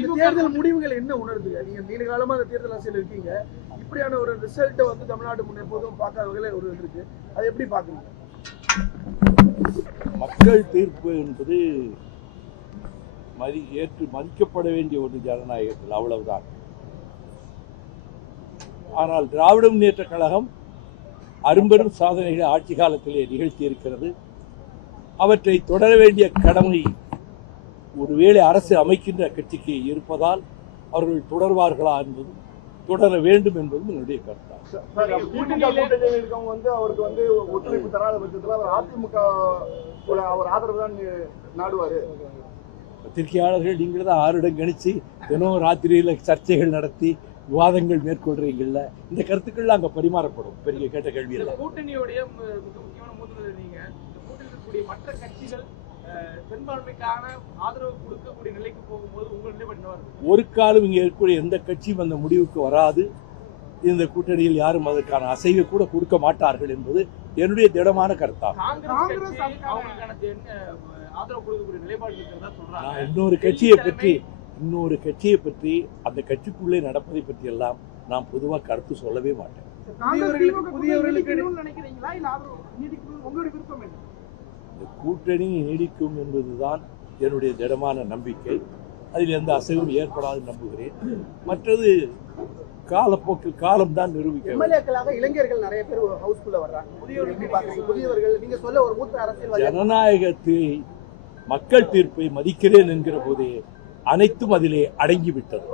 இந்த தேர்தல் முடிவுகள் என்ன உணர்த்துங்க? நீங்க நீண்ட காலமா அந்த தேர்தல் அரசியல் இருக்கீங்க, இப்படியான ஒரு ரிசல்ட்டை வந்து தமிழ்நாடு முன்னே எப்போதும் பார்க்காத வகையில் ஒரு இருக்கு, அதை எப்படி பாக்குறீங்க? மக்கள் தீர்ப்பு என்பது ஏற்று மதிக்கப்பட வேண்டிய ஒரு ஜனநாயகத்தில், அவ்வளவுதான். ஆனால் திராவிட முன்னேற்ற கழகம் அரும்பெரும் சாதனைகளை ஆட்சி காலத்திலே நிகழ்த்தி இருக்கிறது. அவற்றை தொடர வேண்டிய கடமை ஒருவேளை அரசு அமைக்கின்ற கட்சிக்கு இருப்பதால் அவர்கள் தொடர்வார்களா என்பது, தொடர வேண்டும் என்பதும் என்னுடைய கருத்தாகும். அவருக்கு வந்து ஒத்துழைப்பு தராத பட்சத்தில் அவர் அதிமுக அவர் ஆதரவு தான் நாடுவாரு. பத்திரிகையாளர்கள் நீங்கள் தான் 6 இடம் கணிச்சு தினம் ராத்திரியில சர்ச்சைகள் நடத்தி விவாதங்கள் மேற்கொள்றீங்கல்ல, இந்த கருத்துக்கள் அங்க பரிமாறப்படும். பெரிய கேட்ட கேள்வி இல்லை. கூட்டணியுடைய முக்கியமான மூத்த நீங்க கூட்டணி மற்ற கட்சிகள் பெரும்பான்மைக்கான ஆதரவு கொடுக்கக்கூடிய நிலைக்கு போகும்போது உங்கள் நிலைப்பாடு ஒரு காலம் இங்கே இருக்கக்கூடிய எந்த கட்சியும் அந்த முடிவுக்கு வராது. இந்த கூட்டணியில் யாரும் அதற்கான அசைவை கூட கொடுக்க மாட்டார்கள் என்பது என்னுடைய திடமான கருத்தாகும். இன்னொரு கட்சியை பற்றி அந்த கட்சிக்குள்ளே நடப்பதை பற்றி எல்லாம் நான் பொதுவாக கருத்து சொல்லவே மாட்டேன். இந்த கூட்டணி நீடிக்கும் என்பதுதான் என்னுடைய திடமான நம்பிக்கை. அதில் எந்த அசைவும் ஏற்படாது நம்புகிறேன். மற்றது காலப்போக்கில் காலம்தான் நிரூபிக்க. எம்எல்ஏக்களாக இளைஞர்கள் நிறைய பேர் ஹவுஸ்குள்ள வர்றாங்க. புதியவர்கள் நீங்க சொல்ல ஒரு மூத்த அரசியல் ஜனநாயகத்தை, மக்கள் தீர்ப்பை மதிக்கிறேன் என்கிற போதே அனைத்தும் அதிலே அடங்கிவிட்டது.